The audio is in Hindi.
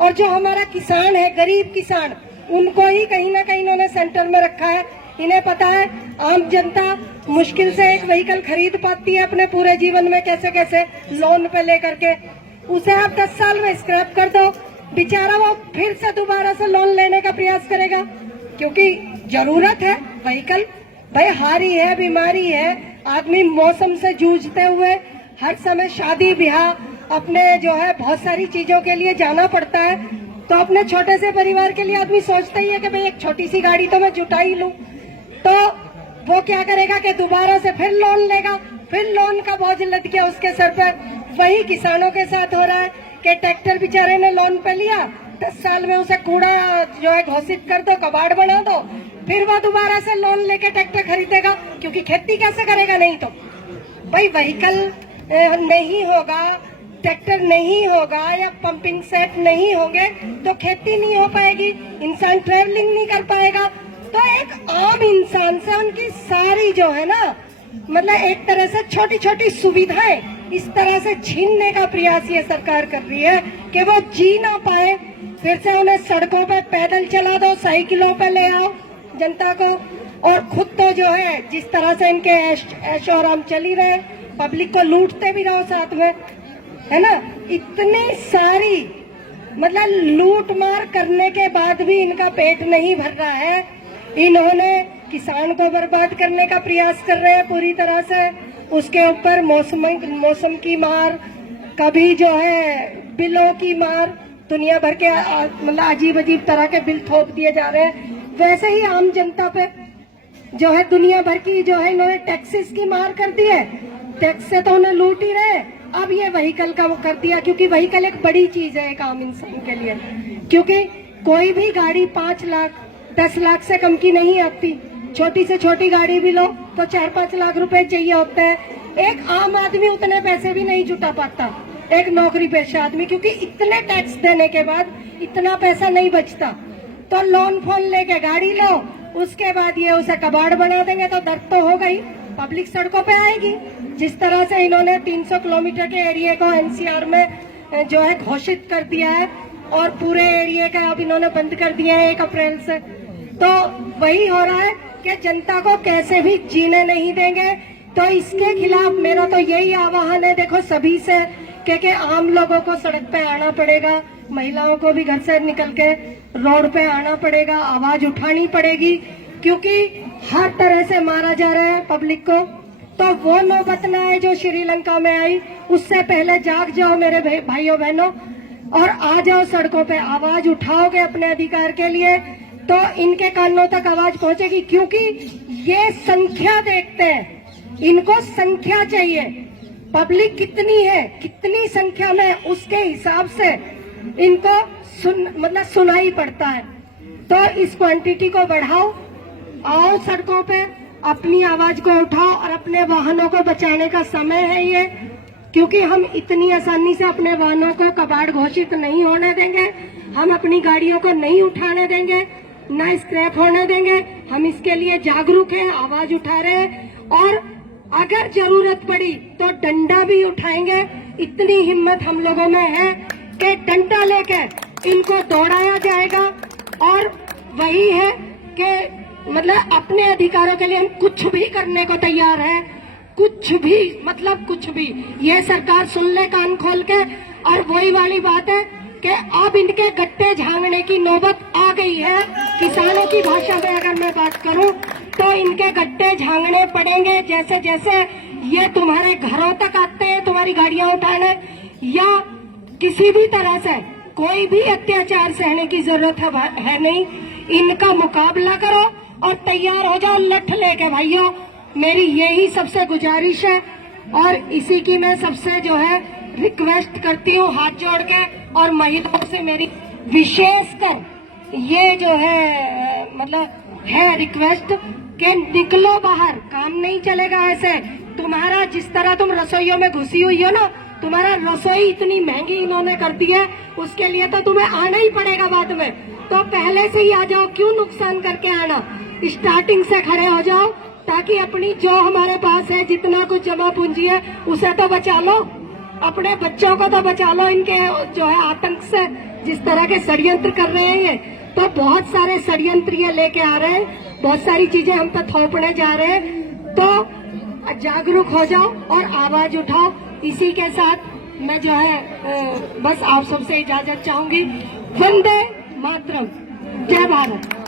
और जो हमारा किसान है, गरीब किसान, उनको ही कहीं ना कहीं इन्होंने सेंटर में रखा है। इन्हें पता है आम जनता मुश्किल से एक व्हीकल खरीद पाती है अपने पूरे जीवन में, कैसे कैसे लोन पे लेकर के, उसे आप 10 साल में स्क्रैप कर दो, बेचारा वो फिर से दोबारा से लोन लेने का प्रयास करेगा, क्योंकि जरूरत है व्हीकल। भाई हारी है, बीमारी है, आदमी मौसम से जूझते हुए हर समय शादी ब्याह, अपने जो है बहुत सारी चीजों के लिए जाना पड़ता है। तो अपने छोटे से परिवार के लिए आदमी सोचता ही है कि भाई एक छोटी सी गाड़ी तो मैं जुटा ही लूं। तो वो क्या करेगा कि दोबारा से फिर लोन लेगा, फिर लोन का बोझ लद गया उसके सर पर। वही किसानों के साथ हो रहा है कि ट्रैक्टर बेचारे ने लोन पे लिया, 10 साल में उसे कूड़ा जो है घोषित कर दो, कबाड़ बना दो, फिर वो दोबारा से लोन लेके ट्रैक्टर खरीदेगा, क्योंकि खेती कैसे करेगा? नहीं तो भाई व्हीकल नहीं होगा, ट्रैक्टर नहीं होगा या पंपिंग सेट नहीं होंगे तो खेती नहीं हो पाएगी, इंसान ट्रेवलिंग नहीं कर पाएगा। तो एक आम इंसान से उनकी सारी जो है ना, मतलब एक तरह से छोटी छोटी सुविधाएं इस तरह से छीनने का प्रयास ये सरकार कर रही है कि वो जी ना पाए। फिर से उन्हें सड़कों पे पैदल चला दो, साइकिलों पे ले आओ जनता को, और खुद तो जो है जिस तरह से इनके ऐशो आराम चली रहे, पब्लिक को लूटते भी रहो साथ में, है ना। इतनी सारी मतलब लूट मार करने के बाद भी इनका पेट नहीं भर रहा है। इन्होंने किसान को बर्बाद करने का प्रयास कर रहे हैं पूरी तरह से। उसके ऊपर मौसम की मार, कभी जो है बिलों की मार, दुनिया भर के मतलब अजीब अजीब तरह के बिल थोप दिए जा रहे हैं। वैसे ही आम जनता पे जो है दुनिया भर की जो है इन्होंने टैक्सेस की मार कर दी है। टैक्स से तो उन्हें लूट ही रहे, अब ये व्हीकल का वो कर दिया, क्योंकि व्हीकल एक बड़ी चीज है एक आम इंसान के लिए। क्योंकि कोई भी गाड़ी 5 लाख 10 लाख से कम की नहीं आती। छोटी से छोटी गाड़ी भी लो तो 4-5 लाख रुपए चाहिए होते हैं। एक आम आदमी उतने पैसे भी नहीं जुटा पाता, एक नौकरी पेशा आदमी, क्योंकि इतने टैक्स देने के बाद इतना पैसा नहीं बचता। तो लोन फोन लेके गाड़ी लो, उसके बाद ये उसे कबाड़ बना देंगे तो दर्द तो होगा ही, पब्लिक सड़कों पे आएगी। जिस तरह से इन्होंने 300 किलोमीटर के एरिया को एनसीआर में जो है घोषित कर दिया है और पूरे एरिया का अब इन्होंने बंद कर दिया है 1 अप्रैल से। तो वही हो रहा है कि जनता को कैसे भी जीने नहीं देंगे। तो इसके खिलाफ मेरा तो यही आह्वान है, देखो सभी से, कि आम लोगों को सड़क पे आना पड़ेगा, महिलाओं को भी घर से निकल के रोड पे आना पड़ेगा, आवाज उठानी पड़ेगी, क्योंकि हर तरह से मारा जा रहा है पब्लिक को। तो वो नौबत ना आए जो श्रीलंका में आई। उससे पहले जाग जाओ मेरे भाइयों बहनों, और आ जाओ सड़कों पे, आवाज उठाओगे अपने अधिकार के लिए तो इनके कानों तक आवाज पहुंचेगी। क्योंकि ये संख्या देखते हैं, इनको संख्या चाहिए, पब्लिक कितनी है, कितनी संख्या में, उसके हिसाब से इनको मतलब सुनाई पड़ता है। तो इस क्वांटिटी को बढ़ाओ, आओ सड़कों पे, अपनी आवाज को उठाओ और अपने वाहनों को बचाने का समय है ये। क्योंकि हम इतनी आसानी से अपने वाहनों को कबाड़ घोषित नहीं होने देंगे, हम अपनी गाड़ियों को नहीं उठाने देंगे, ना स्क्रैप होने देंगे। हम इसके लिए जागरूक हैं, आवाज उठा रहे हैं, और अगर जरूरत पड़ी तो डंडा भी उठाएंगे। इतनी हिम्मत हम लोगों में है कि डंडा लेकर इनको दौड़ाया जाएगा। और वही है कि मतलब अपने अधिकारों के लिए हम कुछ भी करने को तैयार है, कुछ भी, मतलब कुछ भी। ये सरकार सुन ले कान खोल के। और वही वाली बात है कि अब इनके गट्टे झांकने की नौबत आ गई है। किसानों की भाषा में अगर मैं बात करूं तो इनके गट्टे झांकने पड़ेंगे। जैसे जैसे ये तुम्हारे घरों तक आते हैं तुम्हारी गाड़ियां उठाने, या किसी भी तरह से कोई भी अत्याचार सहने की जरूरत है नहीं। इनका मुकाबला करो और तैयार हो जाओ लठ लेके भाइयों। मेरी यही सबसे गुजारिश है, और इसी की मैं सबसे जो है रिक्वेस्ट करती हूँ हाथ जोड़ के। और महिलाओं से मेरी विशेषकर ये जो है मतलब है रिक्वेस्ट कि निकलो बाहर, काम नहीं चलेगा ऐसे। तुम्हारा जिस तरह तुम रसोइयों में घुसी हुई हो ना, तुम्हारा रसोई इतनी महंगी इन्होंने कर दी है, उसके लिए तो तुम्हें आना ही पड़ेगा बाद में। तो पहले से ही आ जाओ, क्यों नुकसान करके आना, स्टार्टिंग से खड़े हो जाओ, ताकि अपनी जो हमारे पास है जितना कुछ जमा पूंजी है उसे तो बचा लो, अपने बच्चों को तो बचा लो इनके जो है आतंक से, जिस तरह के षड्यंत्र कर रहे हैं ये, तो बहुत सारे षड्यंत्र ये लेके आ रहे हैं, बहुत सारी चीजें हम पे थोपने जा रहे हैं। तो जागरूक हो जाओ और आवाज उठाओ। इसी के साथ मैं जो है बस आप सबसे इजाजत चाहूंगी। वंदे मातरम, जय भारत।